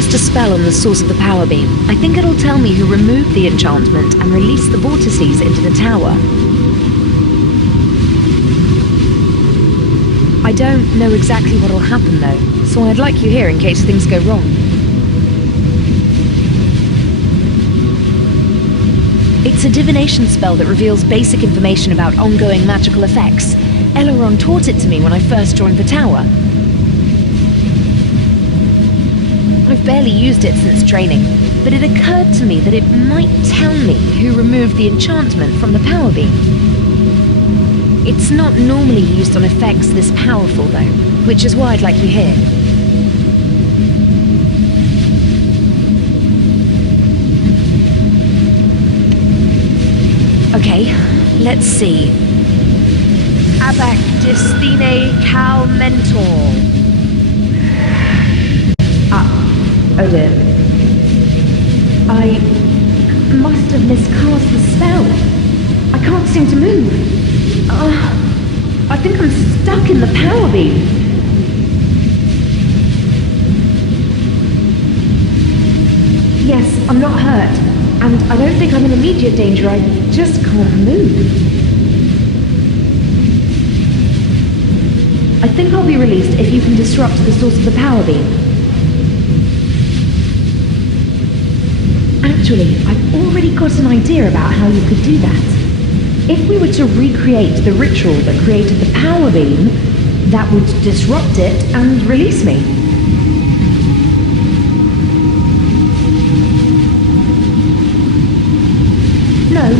cast a spell on the source of the power beam. I think it'll tell me who removed the enchantment and released the vortices into the tower. I don't know exactly what'll happen though, so I'd like you here in case things go wrong. It's a divination spell that reveals basic information about ongoing magical effects. Elrond taught it to me when I first joined the tower. I've barely used it since training, but it occurred to me that it might tell me who removed the enchantment from the power beam. It's not normally used on effects this powerful though, which is why I'd like you here. Okay, let's see. Abac Distine Cal Mentor. Oh dear. I must have miscast the spell. I can't seem to move. I think I'm stuck in the power beam. Yes, I'm not hurt, and I don't think I'm in immediate danger. I just can't move. I think I'll be released if you can disrupt the source of the power beam. Actually, I've already got an idea about how you could do that. If we were to recreate the ritual that created the power beam, that would disrupt it and release me. No,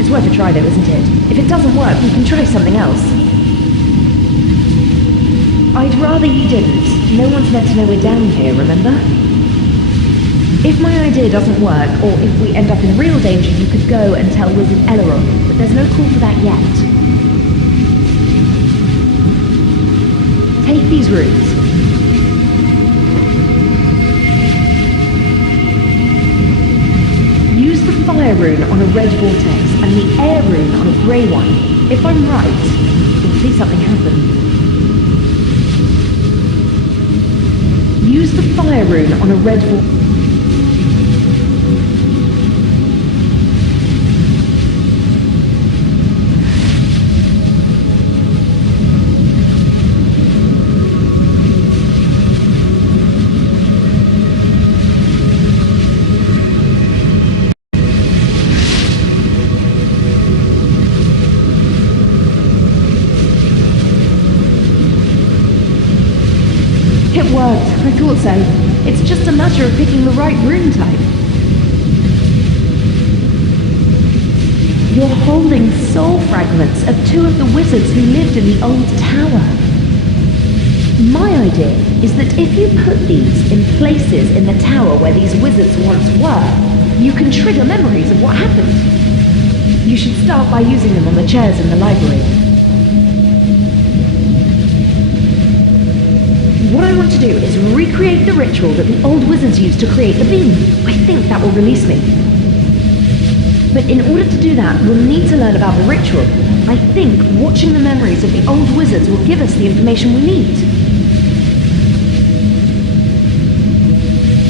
it's worth a try though, isn't it? If it doesn't work, we can try something else. I'd rather you didn't. No one's meant to know we're down here, remember? If my idea doesn't work, or if we end up in real danger, you could go and tell Wizard Elrond, but there's no call for that yet. Take these runes. Use the fire rune on a red vortex, and the air rune on a grey one. If I'm right, you'll see something happen. Use the fire rune on a red vortex. I thought so. It's just a matter of picking the right rune type. You're holding soul fragments of two of the wizards who lived in the old tower. My idea is that if you put these in places in the tower where these wizards once were, you can trigger memories of what happened. You should start by using them on the chairs in the library. What I want to do is recreate the ritual that the old wizards used to create the beam. I think that will release me. But in order to do that, we'll need to learn about the ritual. I think watching the memories of the old wizards will give us the information we need.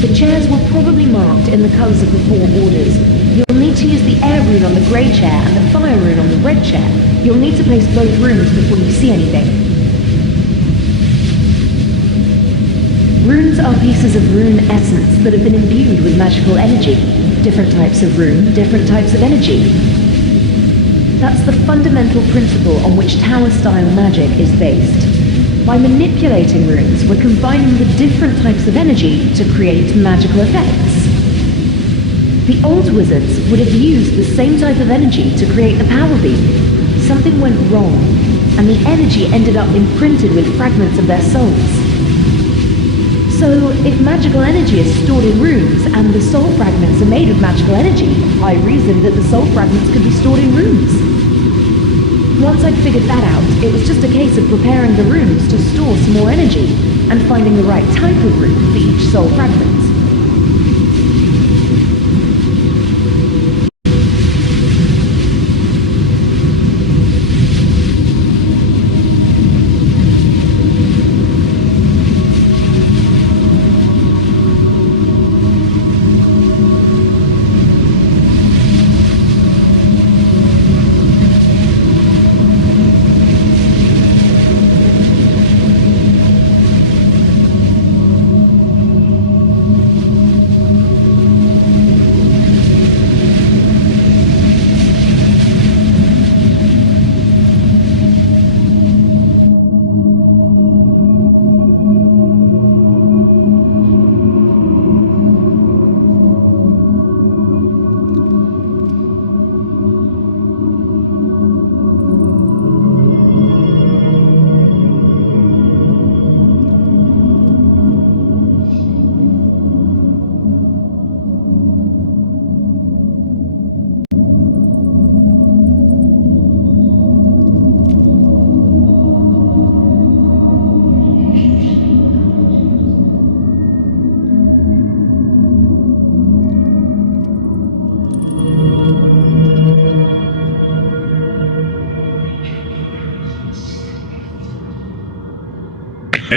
The chairs were probably marked in the colours of the four orders. You'll need to use the air rune on the grey chair and the fire rune on the red chair. You'll need to place both runes before you see anything. Runes are pieces of rune essence that have been imbued with magical energy. Different types of rune, different types of energy. That's the fundamental principle on which tower-style magic is based. By manipulating runes, we're combining the different types of energy to create magical effects. The old wizards would have used the same type of energy to create the power beam. Something went wrong, and the energy ended up imprinted with fragments of their souls. So, if magical energy is stored in runes, and the soul fragments are made of magical energy, I reasoned that the soul fragments could be stored in runes. Once I'd figured that out, it was just a case of preparing the runes to store some more energy, and finding the right type of rune for each soul fragment.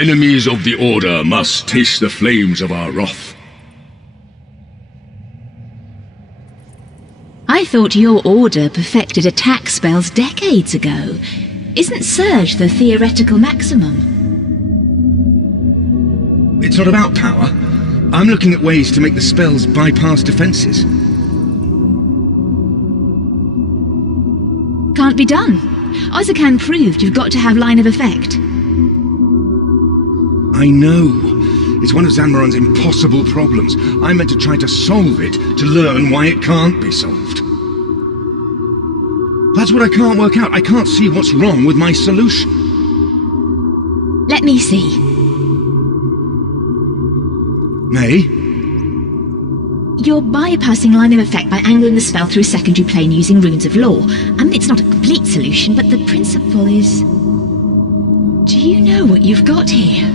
Enemies of the Order must taste the flames of our wrath. I thought your order perfected attack spells decades ago. Isn't Surge the theoretical maximum? It's not about power. I'm looking at ways to make the spells bypass defenses. Can't be done. Ozakan proved you've got to have line of effect. I know. It's one of Zanmaron's impossible problems. I meant to try to solve it, to learn why it can't be solved. That's what I can't work out. I can't see what's wrong with my solution. Let me see. May? You're bypassing line of effect by angling the spell through a secondary plane using runes of law. I mean, it's not a complete solution, but the principle is... Do you know what you've got here?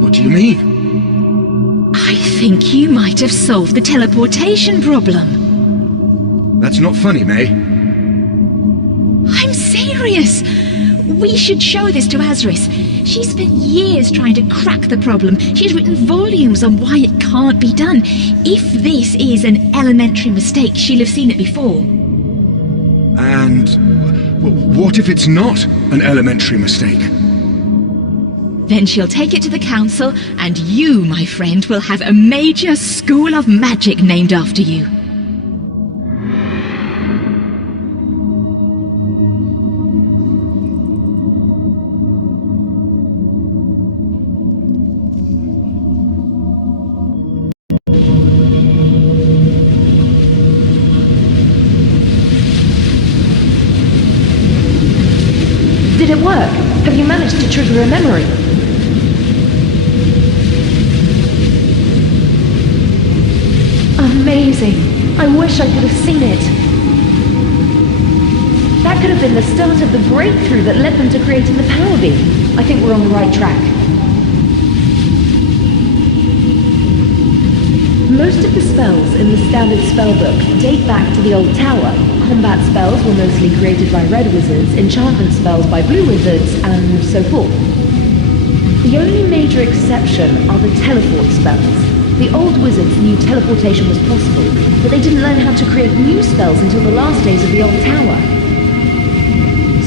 What do you mean? I think you might have solved the teleportation problem. That's not funny, May. I'm serious! We should show this to Azris. She spent years trying to crack the problem. She's written volumes on why it can't be done. If this is an elementary mistake, she'll have seen it before. And what if it's not an elementary mistake? Then she'll take it to the council, and you, my friend, will have a major school of magic named after you. Did it work? Have you managed to trigger a memory? Amazing. I wish I could have seen it. That could have been the start of the breakthrough that led them to creating the power beam. I think we're on the right track. Most of the spells in the standard spellbook date back to the old tower. Combat spells were mostly created by red wizards, enchantment spells by blue wizards, and so forth. The only major exception are the teleport spells. The old wizards knew teleportation was possible, but they didn't learn how to create new spells until the last days of the old tower.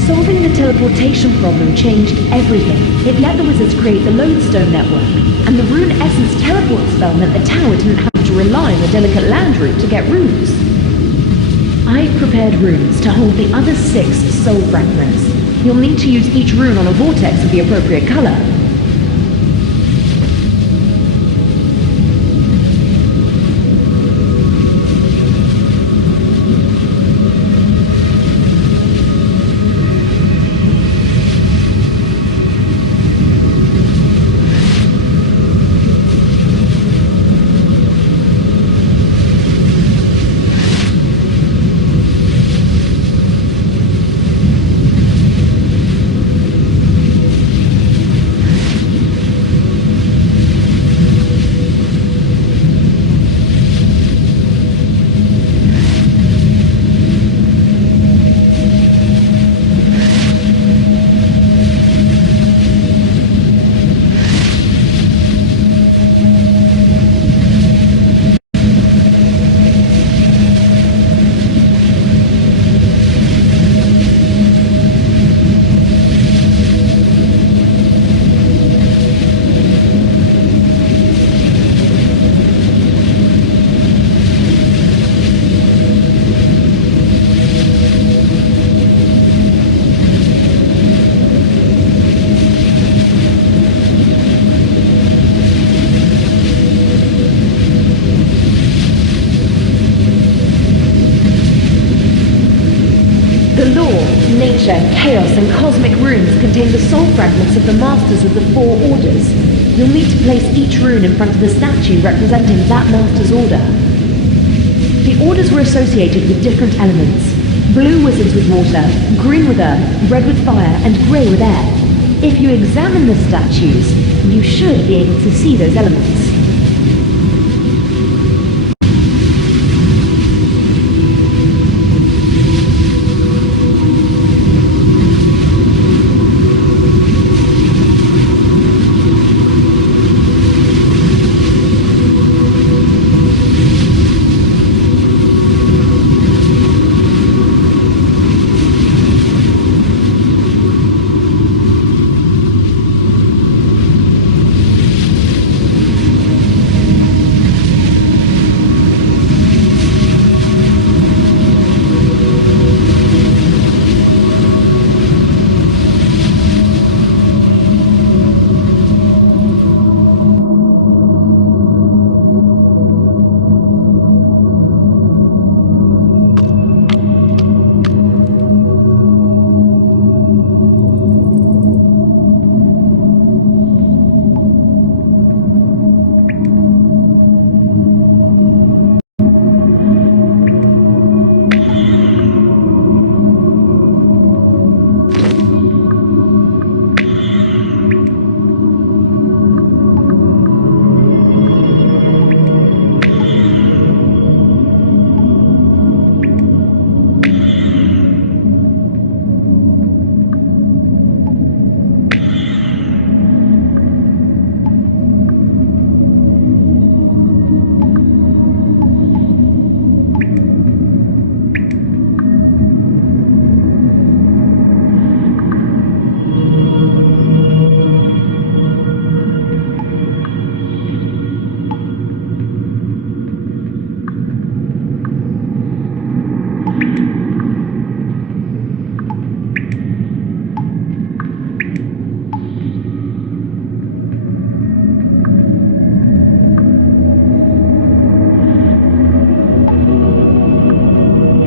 Solving the teleportation problem changed everything. It let the wizards create the Lodestone network, and the Rune Essence teleport spell meant the tower didn't have to rely on the delicate land route to get runes. I've prepared runes to hold the other 6 soul fragments. You'll need to use each rune on a vortex of the appropriate color. Nature, chaos, and cosmic runes contain the soul fragments of the masters of the 4 orders. You'll need to place each rune in front of the statue representing that master's order. The orders were associated with different elements. Blue wizards with water, green with earth, red with fire, and grey with air. If you examine the statues, you should be able to see those elements.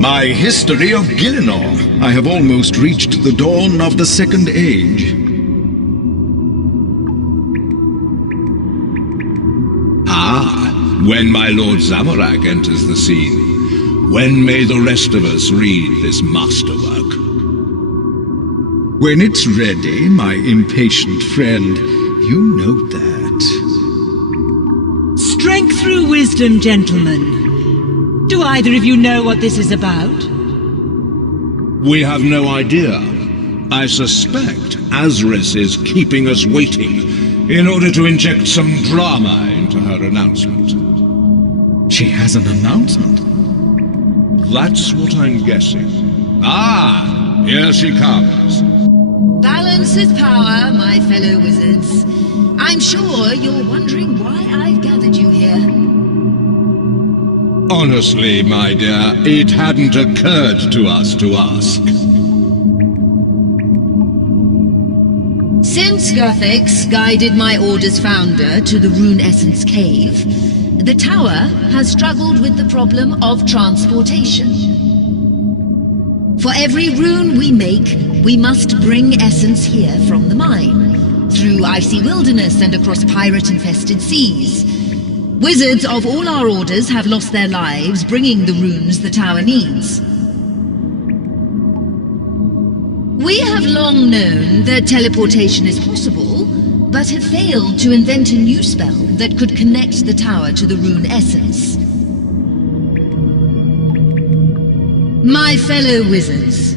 My history of Gillinor. I have almost reached the dawn of the Second Age. Ah, when my Lord Zamorak enters the scene, when may the rest of us read this masterwork? When it's ready, my impatient friend. You know that. Strength through wisdom, gentlemen. Do either of you know what this is about? We have no idea. I suspect Azris is keeping us waiting in order to inject some drama into her announcement. She has an announcement? That's what I'm guessing. Ah, here she comes. Balance is power, my fellow wizards. I'm sure you're wondering why I've gathered you here. Honestly, my dear, it hadn't occurred to us to ask. Since Guthix guided my Order's founder to the Rune Essence Cave, the tower has struggled with the problem of transportation. For every rune we make, we must bring essence here from the mine, through icy wilderness and across pirate-infested seas. Wizards of all our orders have lost their lives bringing the runes the tower needs. We have long known that teleportation is possible, but have failed to invent a new spell that could connect the tower to the rune essence. My fellow wizards,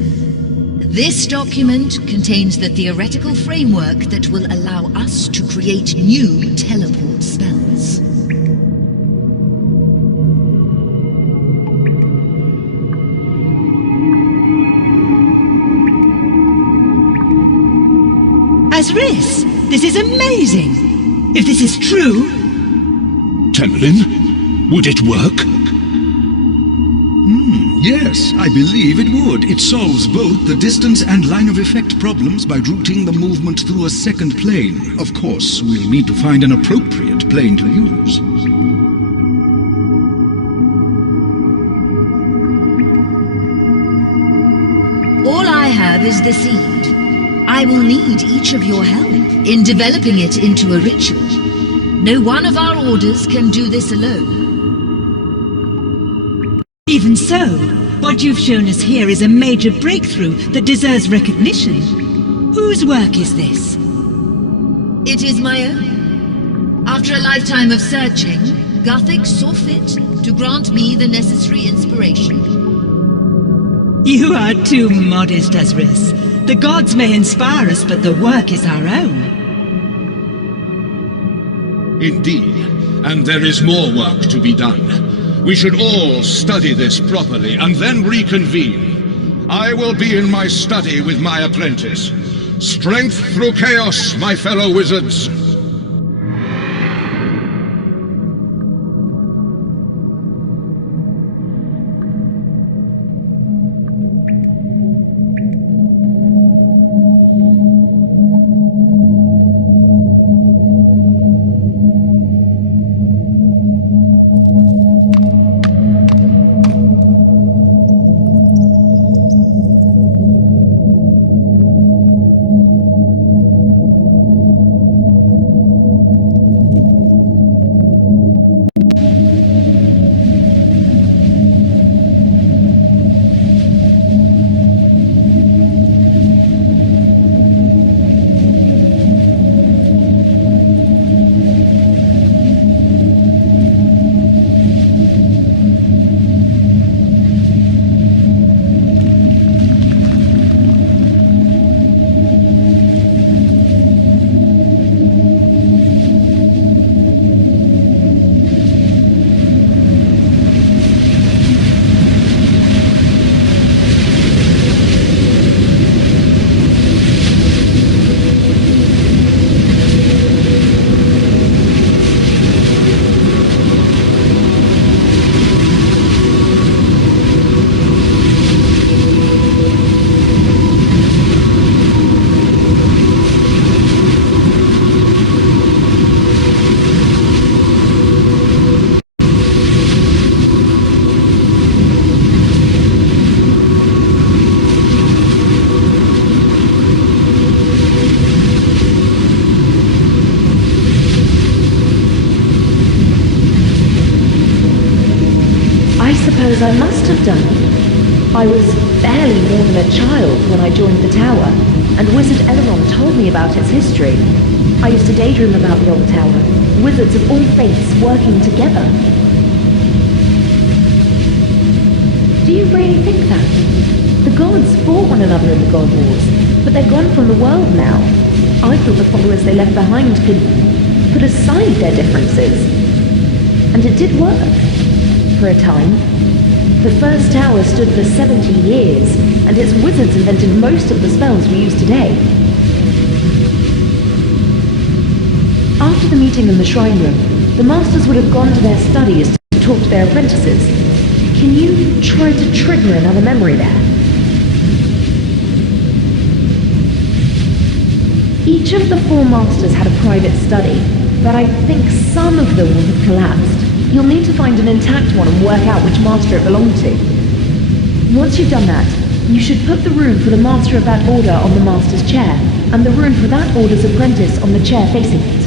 this document contains the theoretical framework that will allow us to create new teleport spells. Azris, this is amazing! If this is true... Temelin, would it work? Yes, I believe it would. It solves both the distance and line of effect problems by routing the movement through a second plane. Of course, we'll need to find an appropriate plane to use. All I have is the seed. I will need each of your help in developing it into a ritual. No one of our orders can do this alone. Even so, what you've shown us here is a major breakthrough that deserves recognition. Whose work is this? It is my own. After a lifetime of searching, Guthix saw fit to grant me the necessary inspiration. You are too modest, Azris. The gods may inspire us, but the work is our own. Indeed, and there is more work to be done. We should all study this properly and then reconvene. I will be in my study with my apprentice. Strength through chaos, my fellow wizards. suppose I must have done. I was barely more than a child when I joined the tower, and Wizard Eleron told me about its history. I used to daydream about the old tower, wizards of all faiths working together. Do you really think that? The gods fought one another in the God Wars, but they're gone from the world now. I thought the followers they left behind could put aside their differences. And it did work. For a time. The first tower stood for 70 years, and its wizards invented most of the spells we use today. After the meeting in the shrine room, the masters would have gone to their studies to talk to their apprentices. Can you try to trigger another memory there? Each of the 4 masters had a private study, but I think some of them will have collapsed. You'll need to find an intact one and work out which master it belonged to. Once you've done that, you should put the rune for the master of that order on the master's chair, and the rune for that order's apprentice on the chair facing it.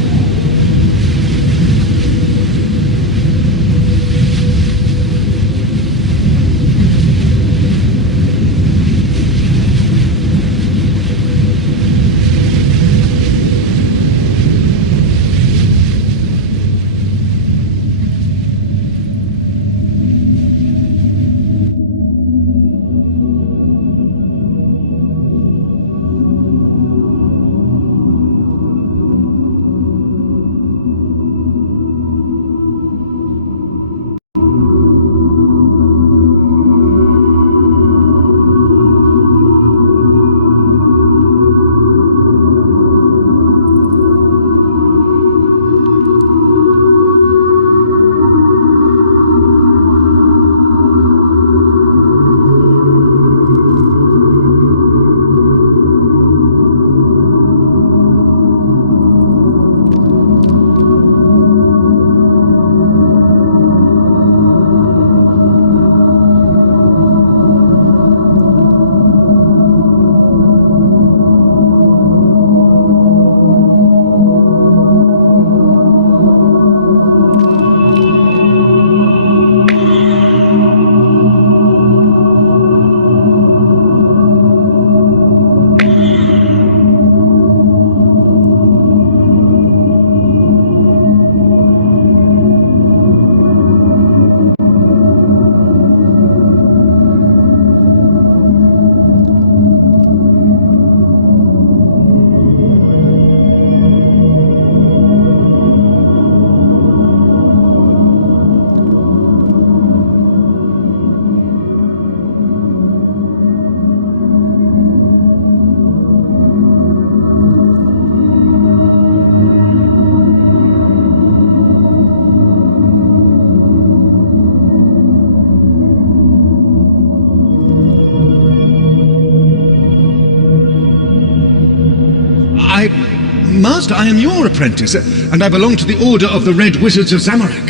Master, I am your apprentice, and I belong to the Order of the Red Wizards of Zamorak.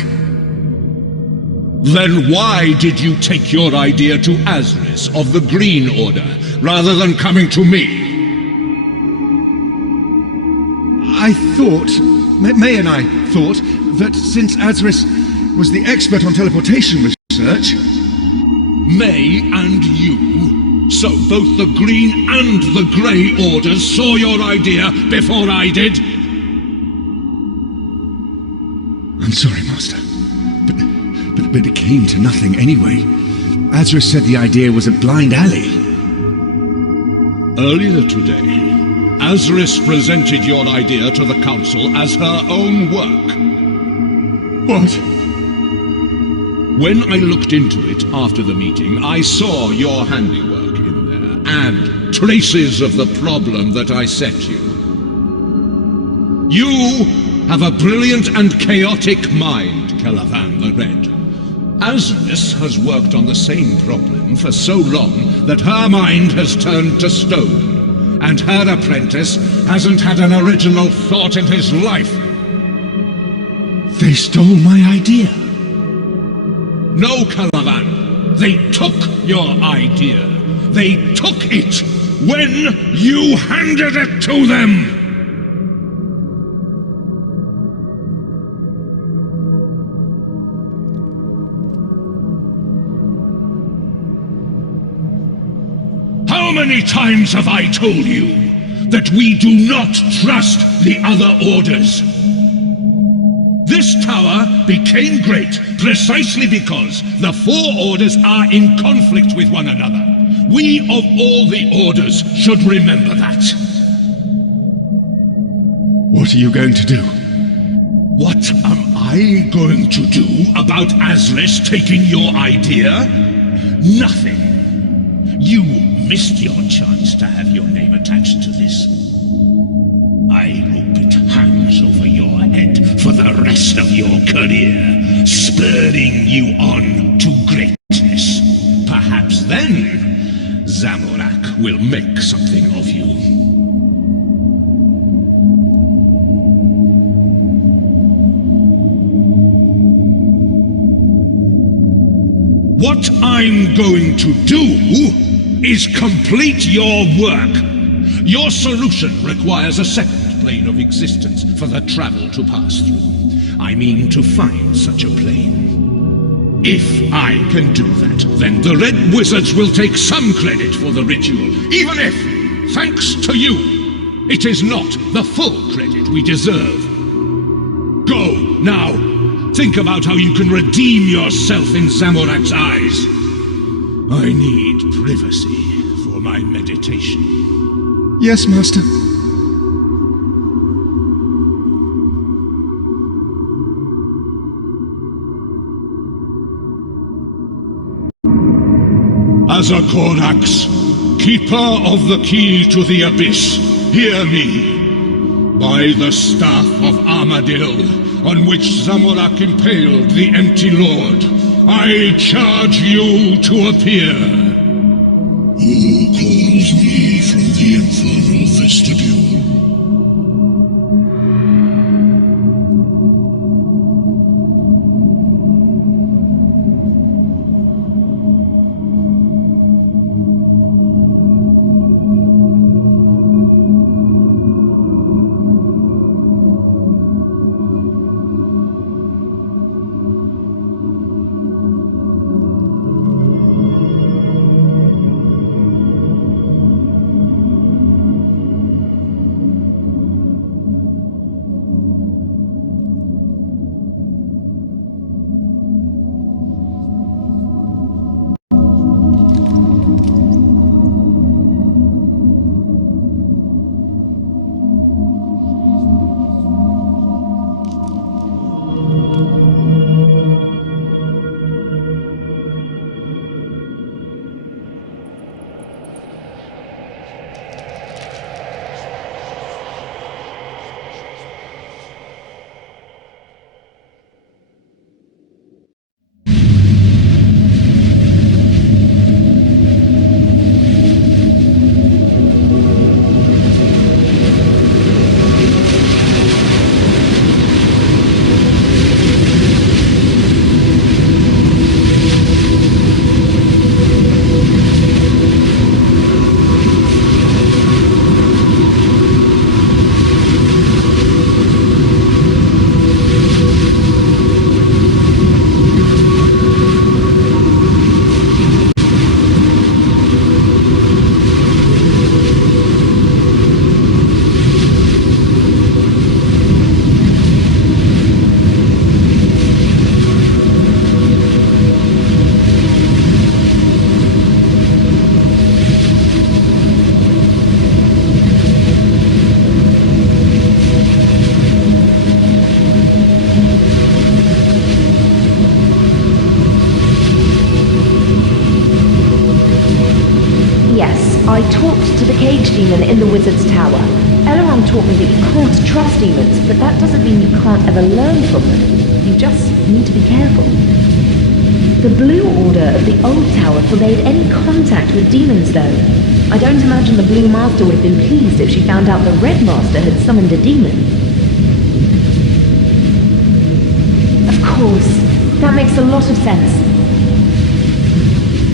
Then why did you take your idea to Azris of the Green Order, rather than coming to me? I thought, May and I thought, that since Azris was the expert on teleportation research... May and you? So both the Green and the Grey Orders saw your idea before I did? I'm sorry, Master. But it came to nothing anyway. Azris said the idea was a blind alley. Earlier today, Azris presented your idea to the Council as her own work. What? When I looked into it after the meeting, I saw your handiwork in there, and traces of the problem that I set you. You have a brilliant and chaotic mind, Calavan the Red. Azris has worked on the same problem for so long that her mind has turned to stone, and her apprentice hasn't had an original thought in his life. They stole my idea. No, Calavan. They took your idea. They took it when you handed it to them! How many times have I told you that we do not trust the other orders? This tower became great precisely because the four orders are in conflict with one another. We of all the orders should remember that. What are you going to do? What am I going to do about Azris taking your idea? Nothing. You missed your chance to have your name attached to this. I hope it hangs over your head for the rest of your career, spurring you on to greatness. Perhaps then, Zamorak will make something of you. What I'm going to do is complete your work. Your solution requires a second plane of existence for the travel to pass through. I mean to find such a plane. If I can do that, then the Red Wizards will take some credit for the ritual, even if, thanks to you, it is not the full credit we deserve. Go, now. Think about how you can redeem yourself in Zamorak's eyes. I need privacy for my meditation. Yes, Master. Azakorax, keeper of the key to the abyss, hear me. By the staff of Armadil, on which Zamorak impaled the Empty Lord, I charge you to appear. Who calls me from the infernal vestibule? I talked to the cage demon in the wizard's tower. Elrond taught me that you can't trust demons, but that doesn't mean you can't ever learn from them. You just need to be careful. The Blue Order of the old tower forbade any contact with demons, though. I don't imagine the Blue Master would have been pleased if she found out the Red Master had summoned a demon. Of course, that makes a lot of sense.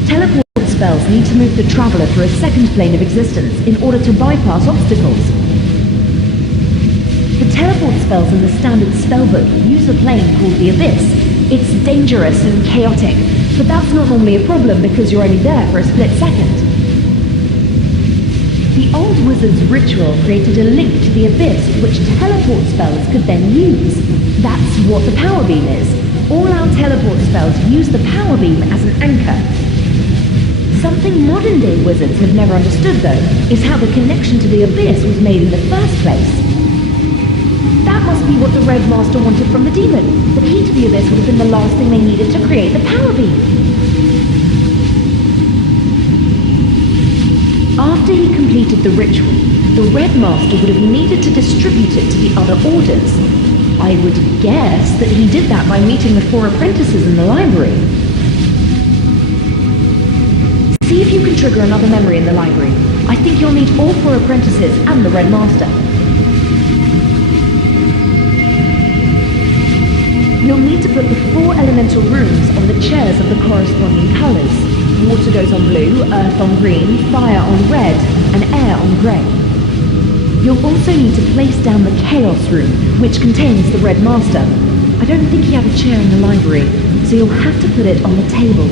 Teleport spells need to move the Traveler through a second plane of existence in order to bypass obstacles. The teleport spells in the standard spellbook use a plane called the Abyss. It's dangerous and chaotic, but that's not normally a problem because you're only there for a split second. The old wizard's ritual created a link to the abyss which teleport spells could then use. That's what the power beam is. All our teleport spells use the power beam as an anchor. Something modern-day wizards have never understood, though, is how the connection to the abyss was made in the first place. That must be what the Red Master wanted from the demon. The key to the abyss would have been the last thing they needed to create the power beam. After he completed the ritual, the Red Master would have needed to distribute it to the other orders. I would guess that he did that by meeting the 4 apprentices in the library. See if you can trigger another memory in the library. I think you'll need all 4 apprentices and the Red Master. You'll need to put the 4 elemental runes on the chairs of the corresponding colours. Water goes on blue, earth on green, fire on red, and air on grey. You'll also need to place down the Chaos Rune, which contains the Red Master. I don't think he had a chair in the library, so you'll have to put it on the table.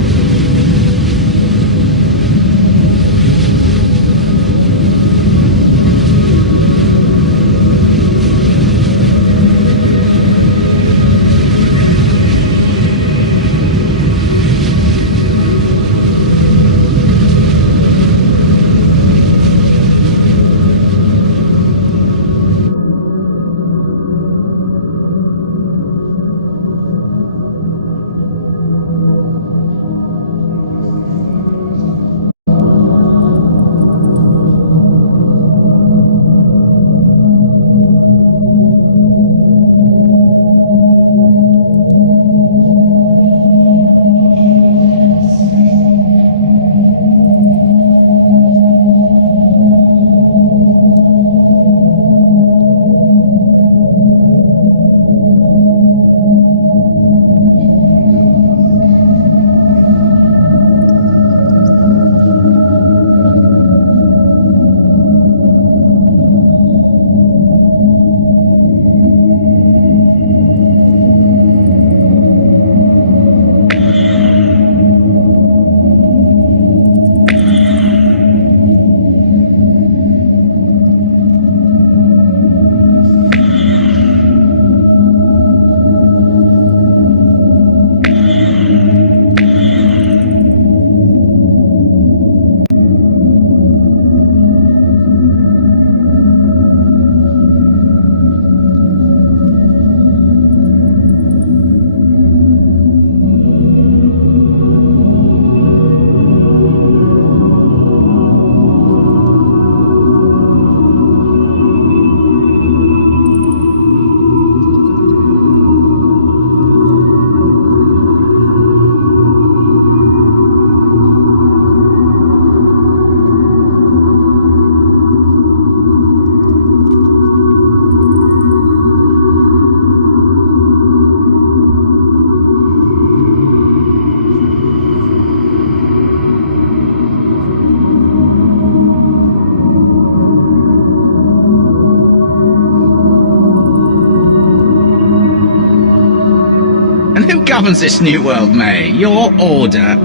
governs this new world, May? Your order?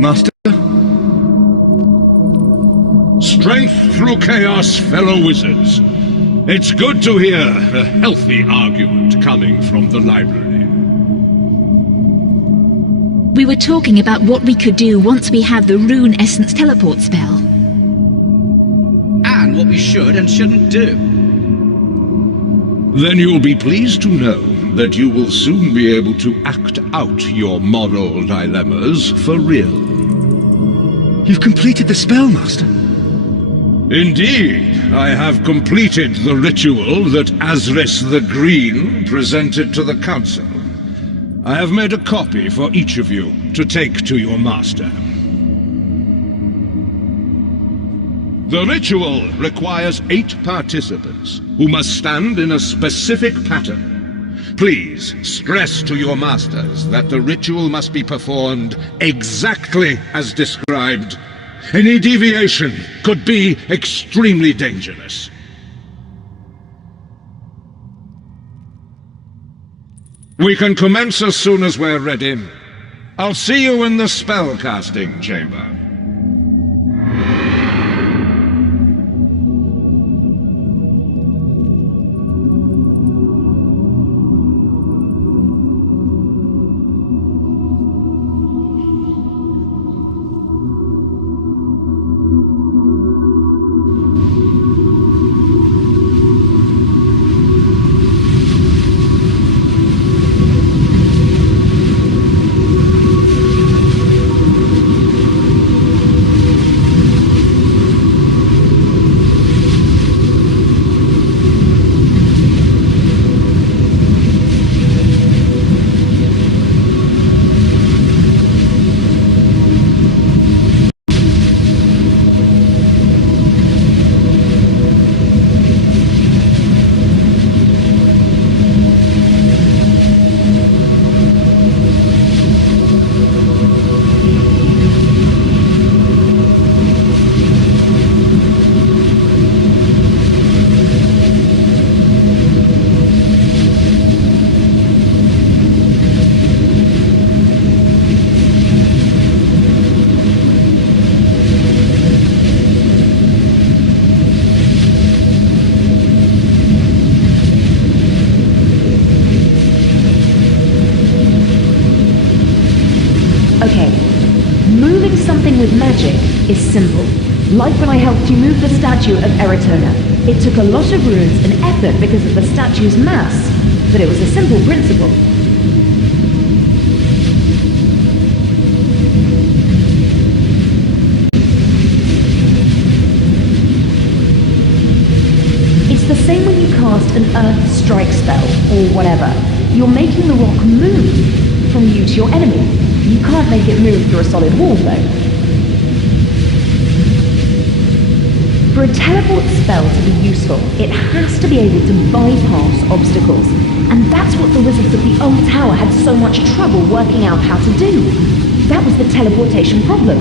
Master? Strength through chaos, fellow wizards. It's good to hear a healthy argument coming from the library. We were talking about what we could do once we have the Rune Essence teleport spell. And what we should and shouldn't do. Then you'll be pleased to know that you will soon be able to act out your moral dilemmas for real. You've completed the spell, Master. Indeed, I have completed the ritual that Azris the Green presented to the Council. I have made a copy for each of you to take to your master. The ritual requires 8 participants who must stand in a specific pattern. Please stress to your masters that the ritual must be performed exactly as described. Any deviation could be extremely dangerous. We can commence as soon as we're ready. I'll see you in the spellcasting chamber. Okay, moving something with magic is simple. Like when I helped you move the statue of Eritona. It took a lot of runes and effort because of the statue's mass, but it was a simple principle. It's the same when you cast an Earth Strike spell, or whatever. You're making the rock move from you to your enemy. You can't make it move through a solid wall, though. For a teleport spell to be useful, it has to be able to bypass obstacles. And that's what the wizards of the old tower had so much trouble working out how to do. That was the teleportation problem.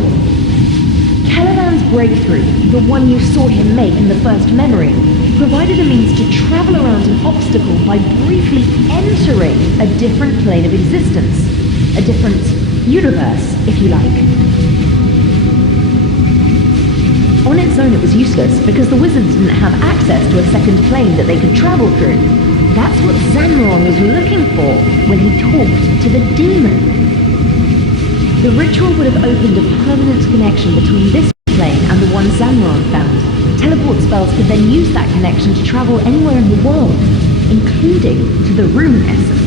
Kelleran's breakthrough, the one you saw him make in the first memory, provided a means to travel around an obstacle by briefly entering a different plane of existence. A different universe, if you like. On its own it was useless, because the wizards didn't have access to a second plane that they could travel through. That's what Zanmaron was looking for when he talked to the demon. The ritual would have opened a permanent connection between this plane and the one Zanmaron found. Teleport spells could then use that connection to travel anywhere in the world, including to the Rune essence.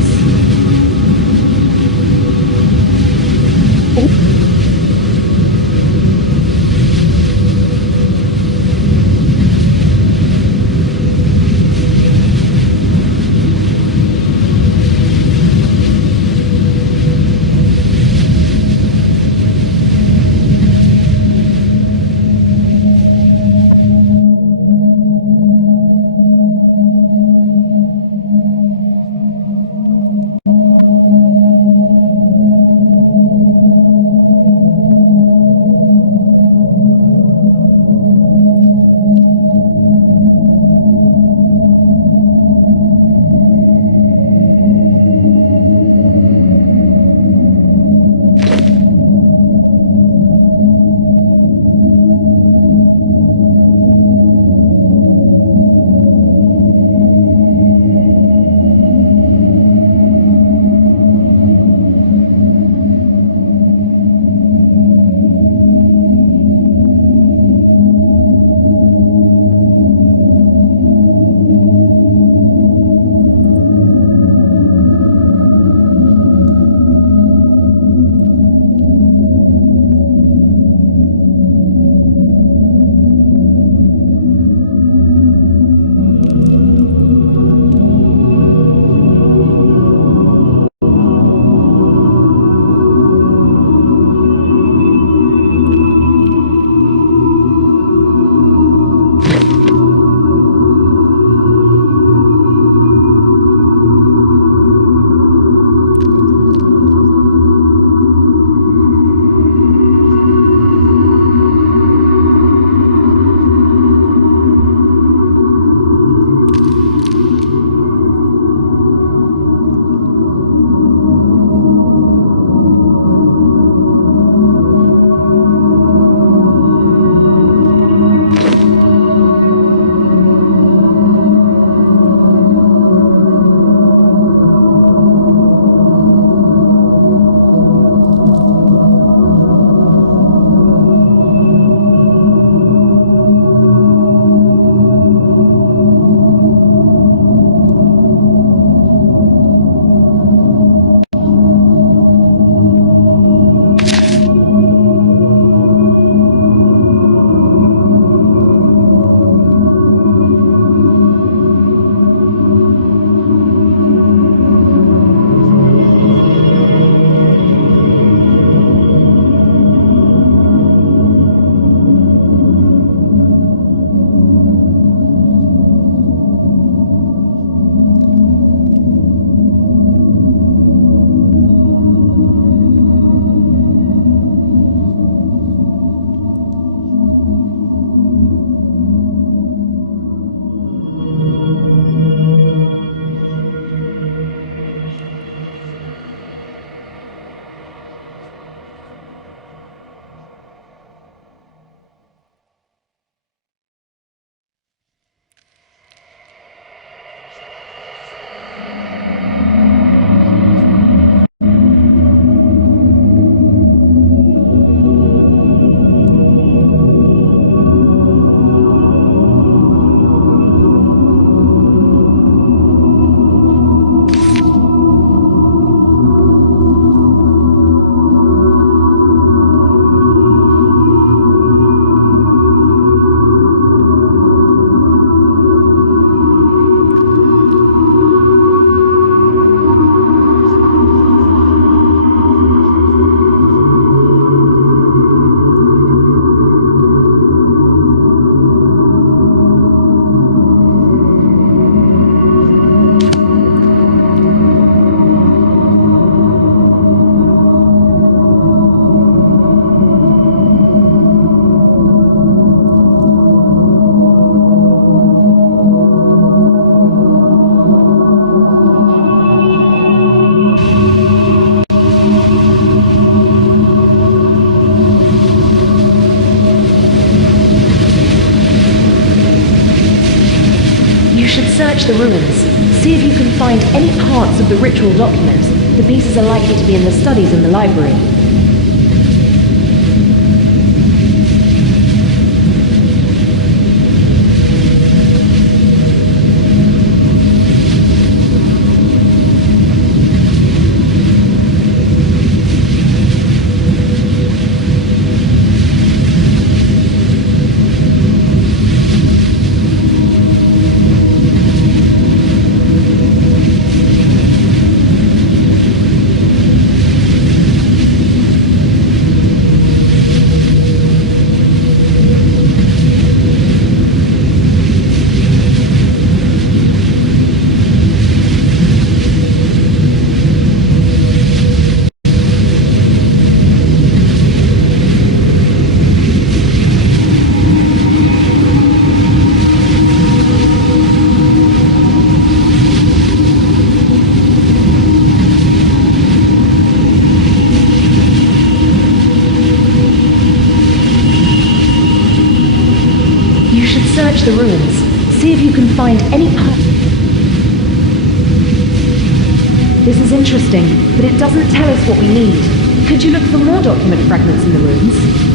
search the ruins. See if you can find any parts of the ritual documents. The pieces are likely to be in the studies in the library. Search the ruins. See if you can find any part. This is interesting, but it doesn't tell us what we need. Could you look for more document fragments in the ruins?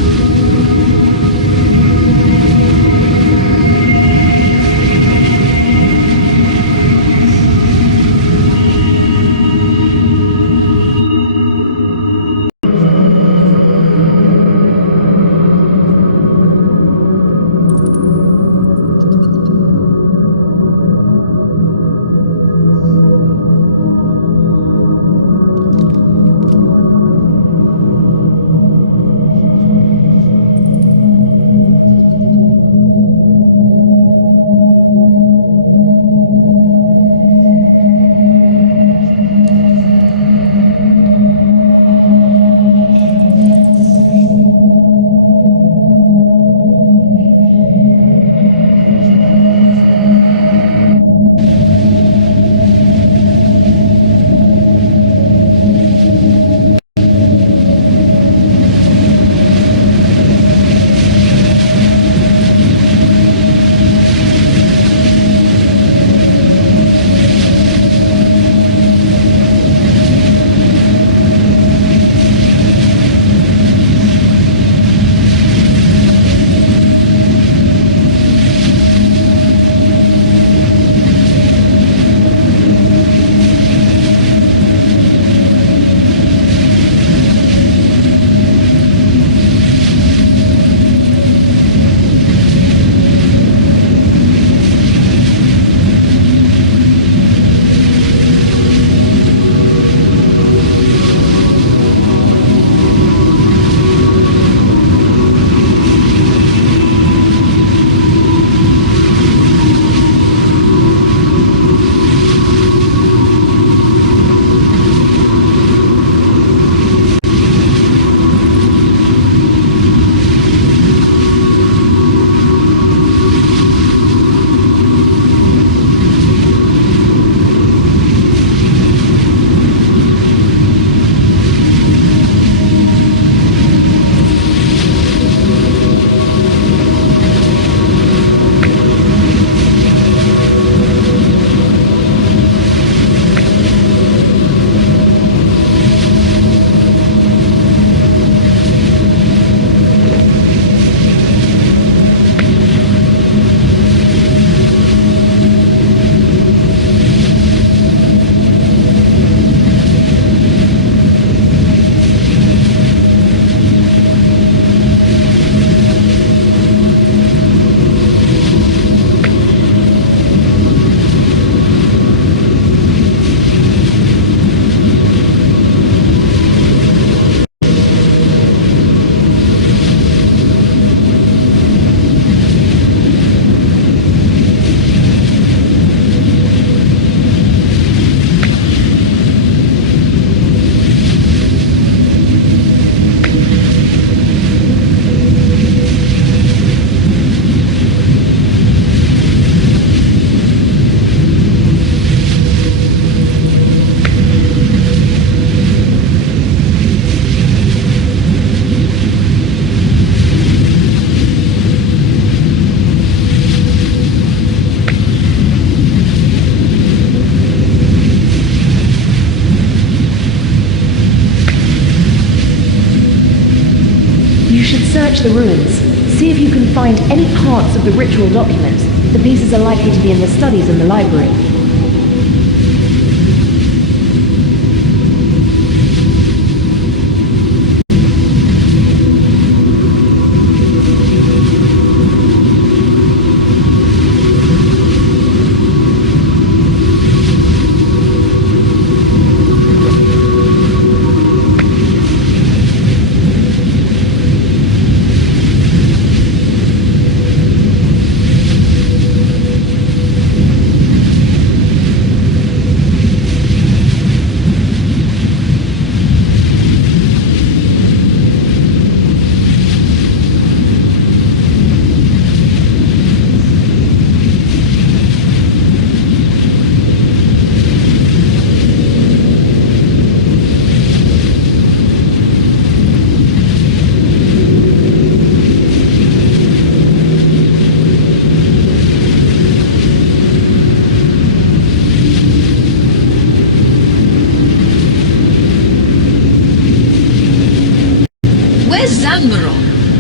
should search the ruins. See if you can find any parts of the ritual documents. The pieces are likely to be in the studies in the library.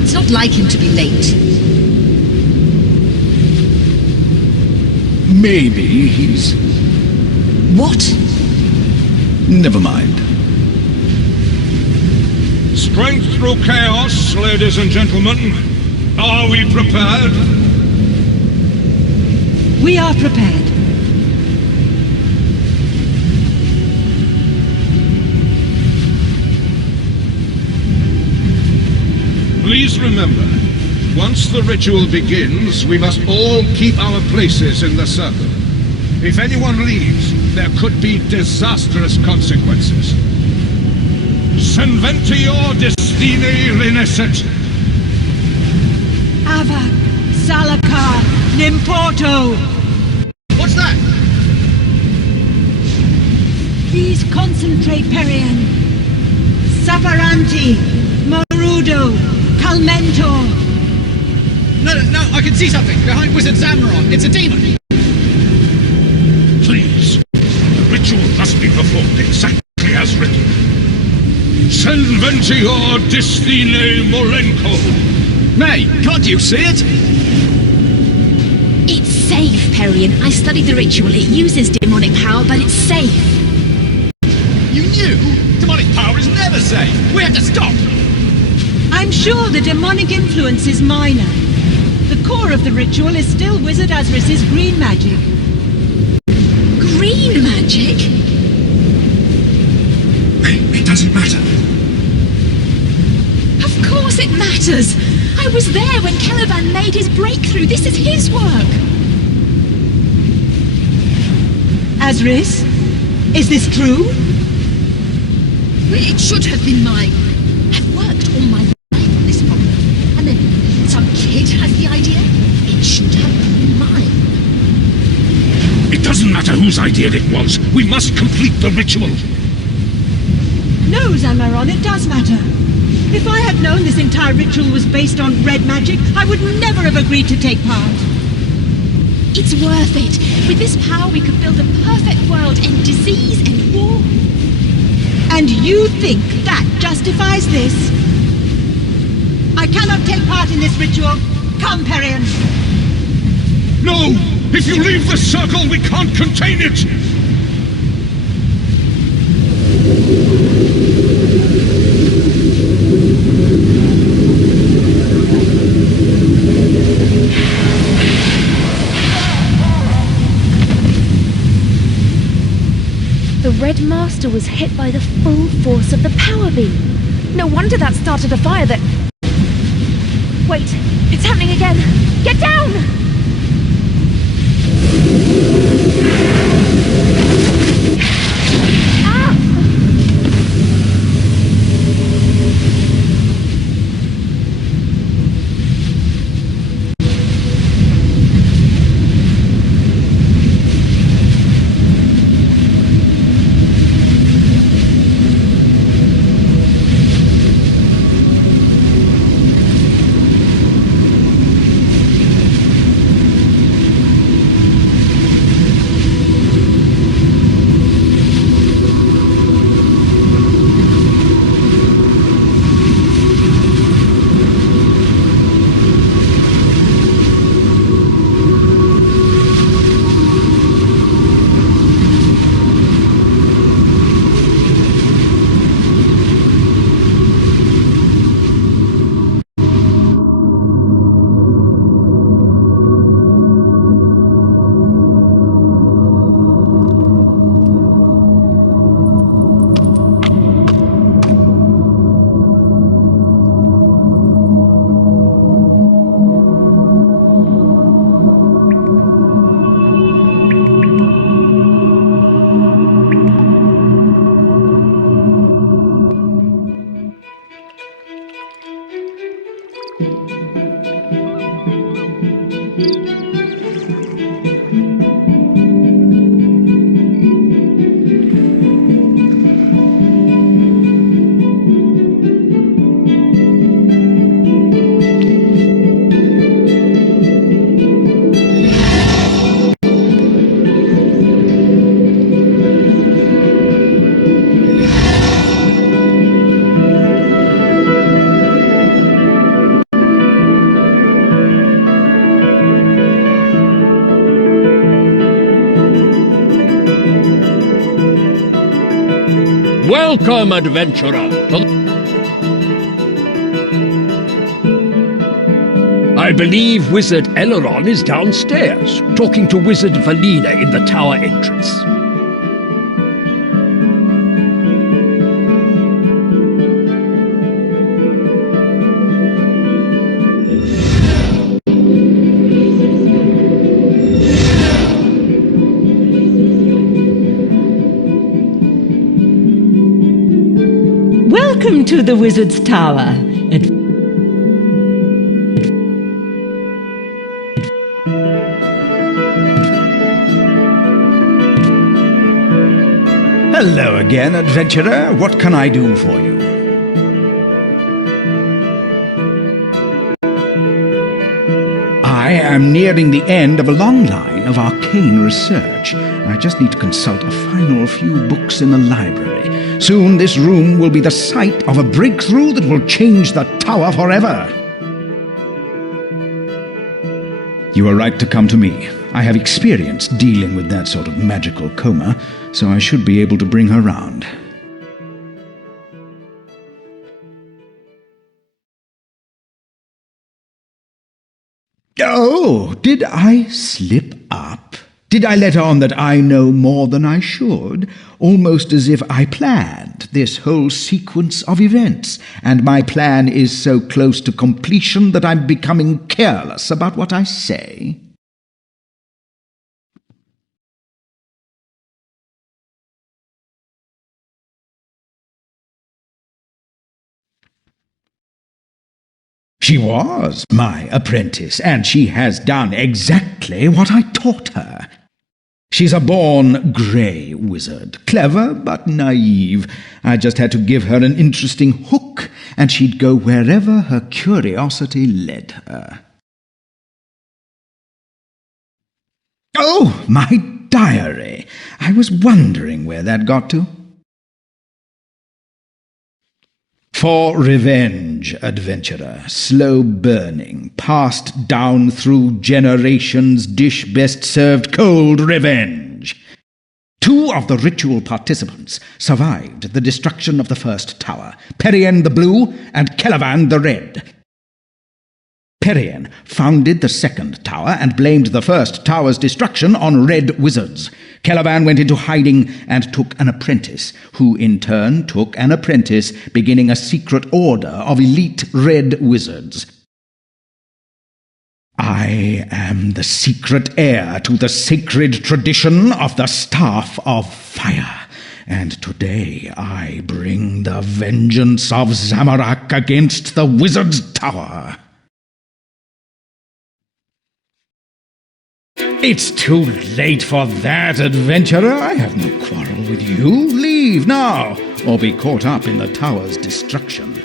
It's not like him to be late. Maybe he's... What? Never mind. Strength through chaos, ladies and gentlemen. Are we prepared? We are prepared. Please remember, once the ritual begins, we must all keep our places in the circle. If anyone leaves, there could be disastrous consequences. Senventior destine renescet. Avak, Salakar, Nimporto. What's that? Please concentrate, Perian. Saparanti, Morudo, Calmentor. No, I can see something behind Wizard Zamron. It's a demon. Please, the ritual must be performed exactly as written. Senventior destine molenko. May, can't you see it? It's safe, Perian. I studied the ritual. It uses demonic power, but it's safe. You knew? Demonic power is never safe. We have to stop. I'm sure the demonic influence is minor. The core of the ritual is still Wizard Azris's green magic. Green magic? It doesn't matter. Of course it matters. I was there when Caliban made his breakthrough. This is his work. Azris, is this true? It should have been mine. I've worked all my life on this problem. And then some kid has the idea. It should have been mine. It doesn't matter whose idea it was. We must complete the ritual. No, Zamaron, it does matter. If I had known this entire ritual was based on red magic, I would never have agreed to take part. It's worth it. With this power, we could build a perfect world, end disease and war. And you think that justifies this? I cannot take part in this ritual. Come, Perian. No! If you leave the circle, we can't contain it! The Red Master was hit by the full force of the power beam. No wonder that started a fire that... Wait, it's happening again! Get down! Ah! Welcome, adventurer, to I believe Wizard Eleron is downstairs, talking to Wizard Valina in the tower entrance. Welcome to the Wizard's Tower. Hello again, adventurer. What can I do for you? I am nearing the end of a long line of arcane research. I just need to consult a final few books in the library. Soon this room will be the site of a breakthrough that will change the tower forever. You are right to come to me. I have experience dealing with that sort of magical coma, so I should be able to bring her round. Oh, did I slip up? Did I let on that I know more than I should? Almost as if I planned this whole sequence of events, and my plan is so close to completion that I'm becoming careless about what I say. She was my apprentice, and she has done exactly what I taught her. She's a born grey wizard, clever but naive. I just had to give her an interesting hook, and she'd go wherever her curiosity led her. Oh, my diary! I was wondering where that got to. For revenge, adventurer, slow burning, passed down through generations, dish best served cold revenge. 2 of the ritual participants survived the destruction of the first tower, Perian the Blue and Celavan the Red. Perian founded the second tower and blamed the first tower's destruction on red wizards. Celavan went into hiding and took an apprentice, who in turn took an apprentice, beginning a secret order of elite red wizards. I am the secret heir to the sacred tradition of the Staff of Fire, and today I bring the vengeance of Zamorak against the Wizard's Tower. It's too late for that, adventurer. I have no quarrel with you. Leave now, or be caught up in the tower's destruction.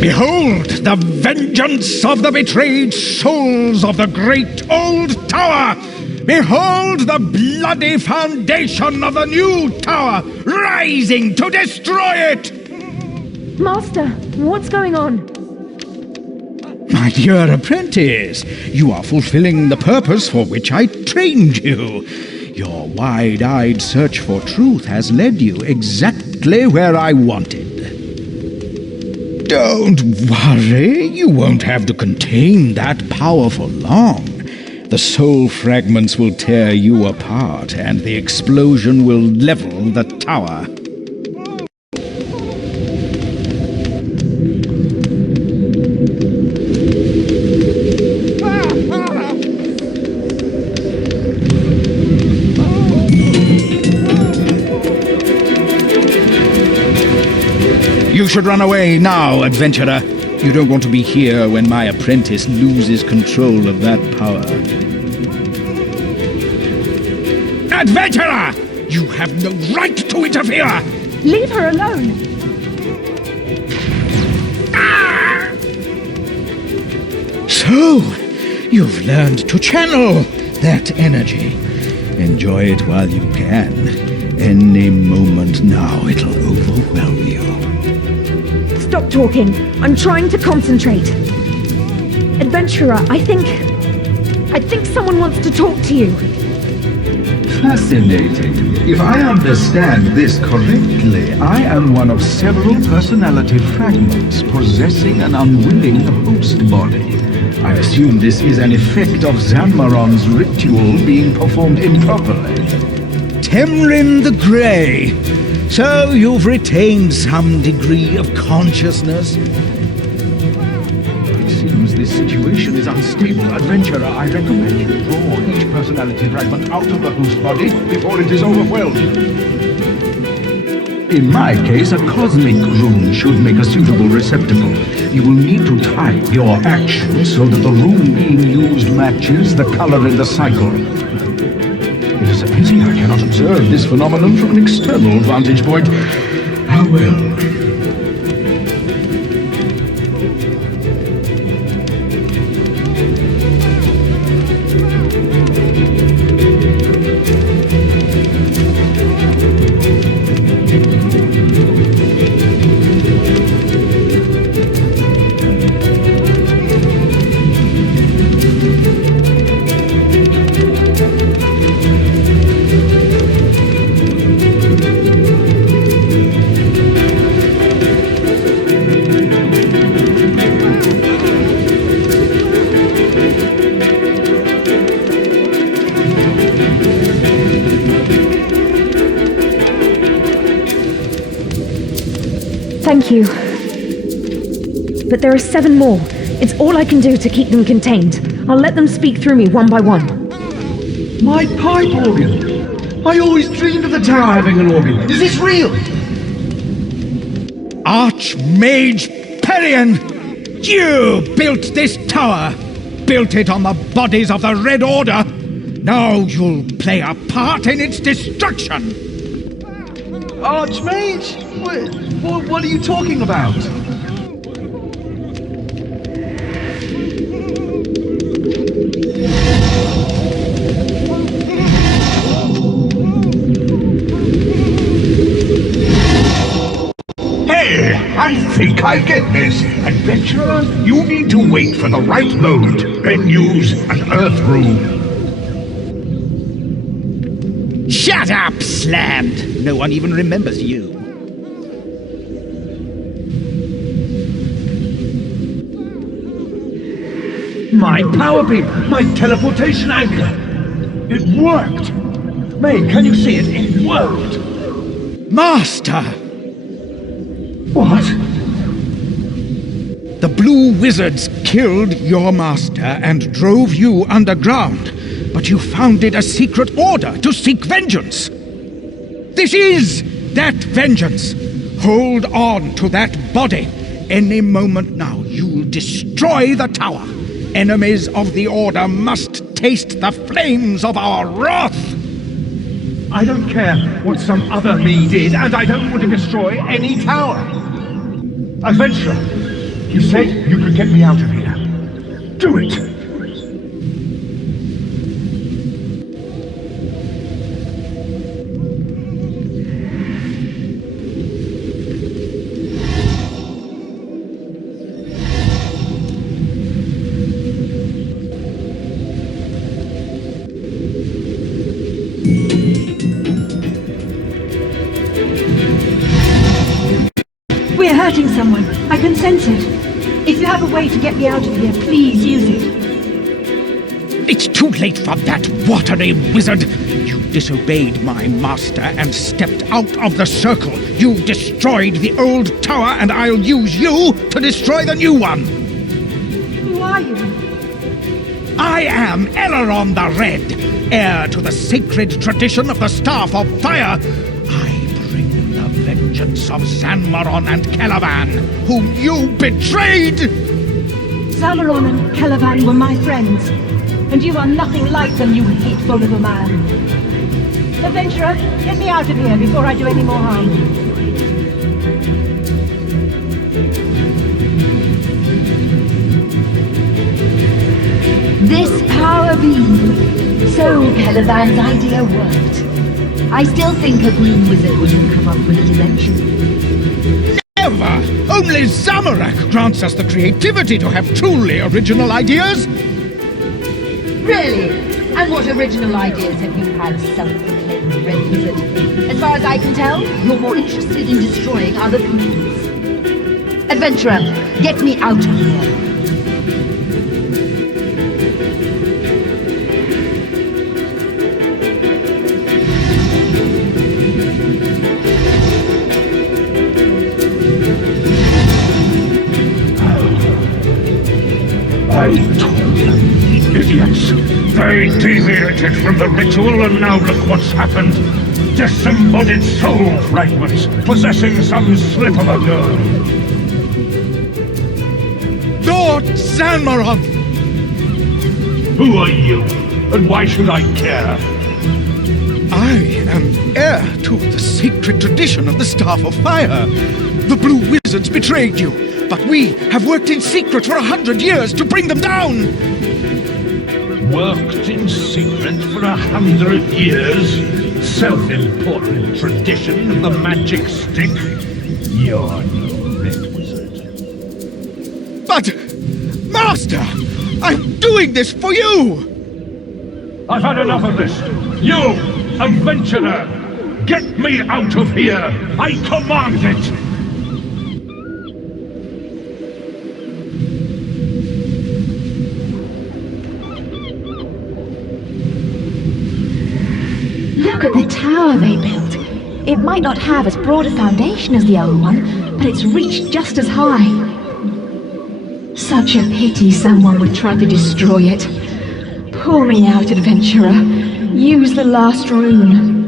Behold the vengeance of the betrayed souls of the great old tower! Behold the bloody foundation of the new tower, rising to destroy it! Master, what's going on? My dear apprentice, you are fulfilling the purpose for which I trained you. Your wide-eyed search for truth has led you exactly where I wanted. Don't worry, you won't have to contain that power for long. The soul fragments will tear you apart, and the explosion will level the tower. You should run away now, adventurer. You don't want to be here when my apprentice loses control of that power. Adventurer! You have no right to interfere! Leave her alone! So, you've learned to channel that energy. Enjoy it while you can. Any moment now, it'll overwhelm you. Stop talking. I'm trying to concentrate. Adventurer, I think someone wants to talk to you. Fascinating. If I understand this correctly, I am one of several personality fragments possessing an unwilling host body. I assume this is an effect of Zanmaron's ritual being performed improperly. Temrin the Grey. So you've retained some degree of consciousness? It seems this situation is unstable. Adventurer, I recommend you draw each personality fragment out of the host body before it is overwhelmed. In my case, a cosmic rune should make a suitable receptacle. You will need to time your actions so that the rune being used matches the color in the cycle. It is a pity I cannot observe this phenomenon from an external vantage point. How well? Thank you. But there are 7 more. It's all I can do to keep them contained. I'll let them speak through me one by one. My pipe organ! I always dreamed of the tower having an organ. Is this real? Archmage Perion! You built this tower! Built it on the bodies of the Red Order! Now you'll play a part in its destruction! Archmage? What are you talking about? Hey, I think I get this. Adventurer, you need to wait for the right moment, then use an Earth rune. Shut up, Slammed! No one even remembers you. My power beam! My teleportation anchor! It worked! May, can you see it? It worked! Master! What? The Blue Wizards killed your master and drove you underground, but you founded a secret order to seek vengeance. This is that vengeance. Hold on to that body. Any moment now, you'll destroy the tower. Enemies of the Order must taste the flames of our wrath! I don't care what some other me did, and I don't want to destroy any tower! Adventurer, you said you could get me out of here. Do it! We're hurting someone. I can sense it. If you have a way to get me out of here, please use it. It's too late for that watery wizard! You disobeyed my master and stepped out of the circle. You destroyed the old tower, and I'll use you to destroy the new one! Who are you? I am Eleron the Red, heir to the sacred tradition of the Staff of Fire. I bring the vengeance of Zanmaron and Calavan, whom you betrayed! Zanmaron and Calavan were my friends, and you are nothing like them, you hateful little man. Adventurer, get me out of here before I do any more harm. This power beam. So Caliban's idea worked. I still think a green wizard would have come up with it eventually. Never! Only Zamorak grants us the creativity to have truly original ideas! Really? And what original ideas have you had, self-proclaimed Red Wizard? As far as I can tell, you're more interested in destroying other peoples. Adventurer, get me out of here. I told them, idiots. They deviated from the ritual and now look what's happened. Disembodied soul fragments possessing some slip of a girl. Lord Zanmaron! Who are you? And why should I care? I am heir to the sacred tradition of the Staff of Fire. The Blue Wizards betrayed you, but we have worked in secret for 100 years to bring them down! Worked in secret for 100 years? Self-important tradition of the magic stick? You're no Red Wizard. But, Master! I'm doing this for you! I've had enough of this! You, adventurer! Get me out of here! I command it! Look at the tower they built. It might not have as broad a foundation as the old one, but it's reached just as high. Such a pity someone would try to destroy it. Pull me out, adventurer. Use the last rune.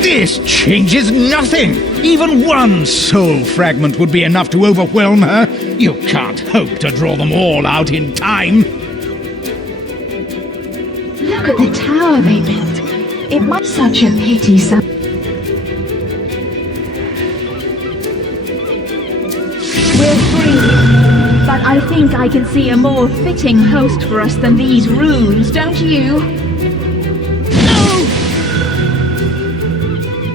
This changes nothing! Even one soul fragment would be enough to overwhelm her. You can't hope to draw them all out in time. Look at the tower they built. It might such a pity some... We're free, but I think I can see a more fitting host for us than these runes, don't you?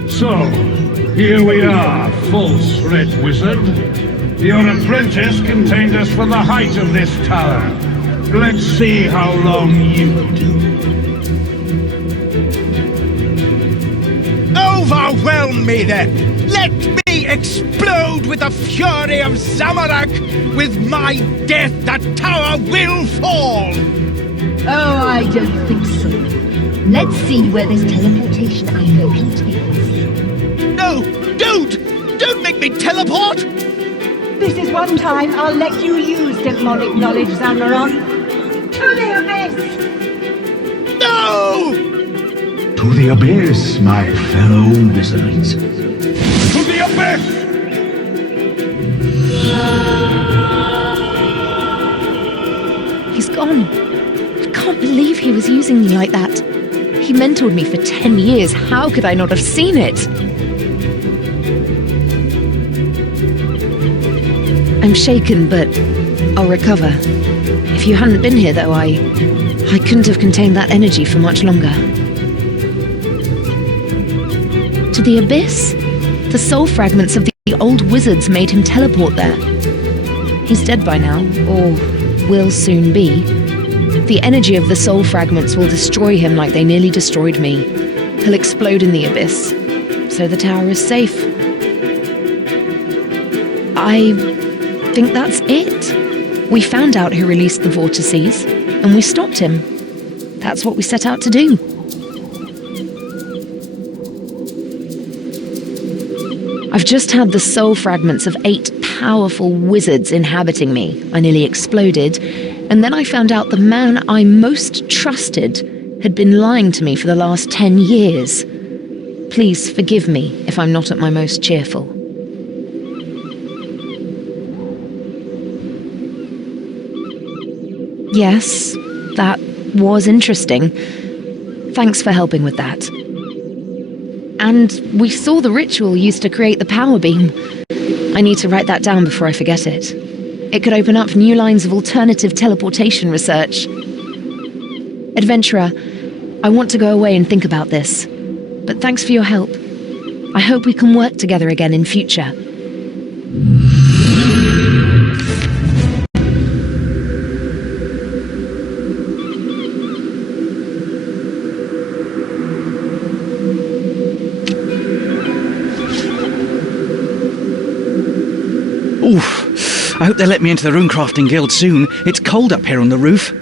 So, here we are, false Red Wizard. Your apprentice contained us for the height of this tower. Let's see how long you do. Overwhelm me then! Let me explode with the fury of Zamorak! With my death, that tower will fall! Oh, I don't think so. Let's see where this teleportation angle can take us. No! Don't! Don't make me teleport! This is one time I'll let you use demonic knowledge, Zanmaron. To the abyss! No! To the abyss, my fellow wizards. To the abyss! He's gone. I can't believe he was using me like that. He mentored me for 10 years. How could I not have seen it? I'm shaken, but I'll recover. If you hadn't been here, though, I couldn't have contained that energy for much longer. To the abyss? The soul fragments of the old wizards made him teleport there. He's dead by now, or will soon be. The energy of the soul fragments will destroy him like they nearly destroyed me. He'll explode in the abyss, so the tower is safe. I think that's it. We found out who released the vortices, and we stopped him. That's what we set out to do. I've just had the soul fragments of 8 powerful wizards inhabiting me. I nearly exploded, and then I found out the man I most trusted had been lying to me for the last 10 years. Please forgive me if I'm not at my most cheerful. Yes, that was interesting. Thanks for helping with that. And we saw the ritual used to create the power beam. I need to write that down before I forget it. It could open up new lines of alternative teleportation research. Adventurer, I want to go away and think about this. But thanks for your help. I hope we can work together again in future. Oof. I hope they let me into the Runecrafting Guild soon. It's cold up here on the roof.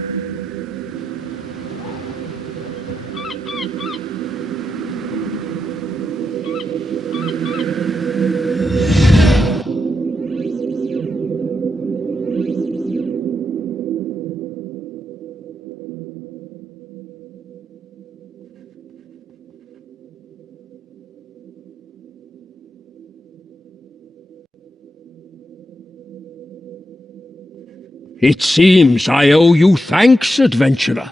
It seems I owe you thanks, adventurer.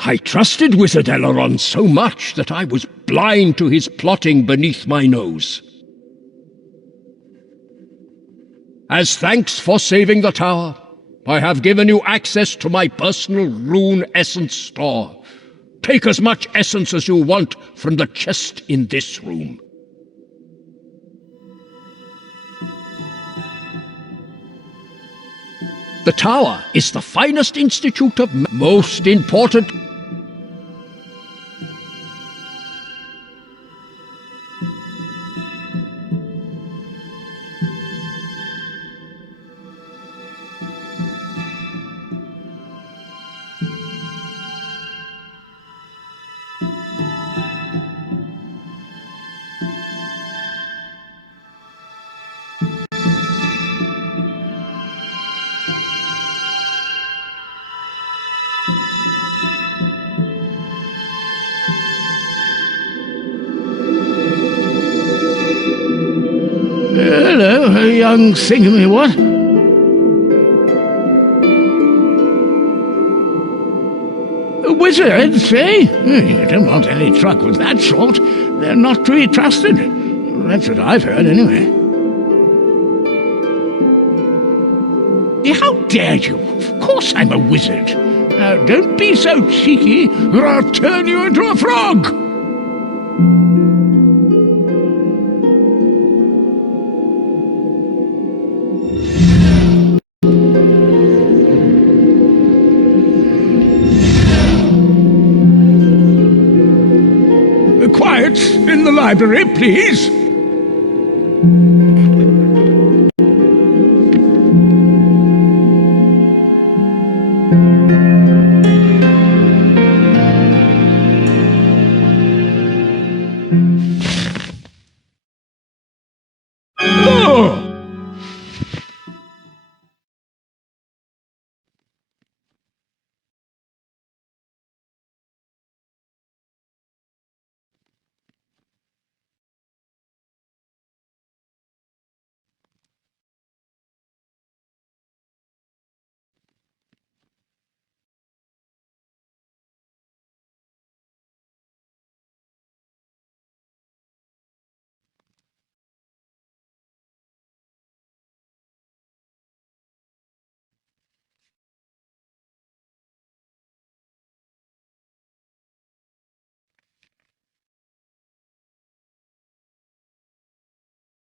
I trusted Wizard Eleron so much that I was blind to his plotting beneath my nose. As thanks for saving the tower, I have given you access to my personal rune essence store. Take as much essence as you want from the chest in this room. The tower is the finest institute of most important. Hello, young thingamy-what? Wizards, eh? You don't want any truck with that sort. They're not to be trusted. That's what I've heard, anyway. How dare you? Of course I'm a wizard. Now, don't be so cheeky, or I'll turn you into a frog! Quiet in the library, please. Oh!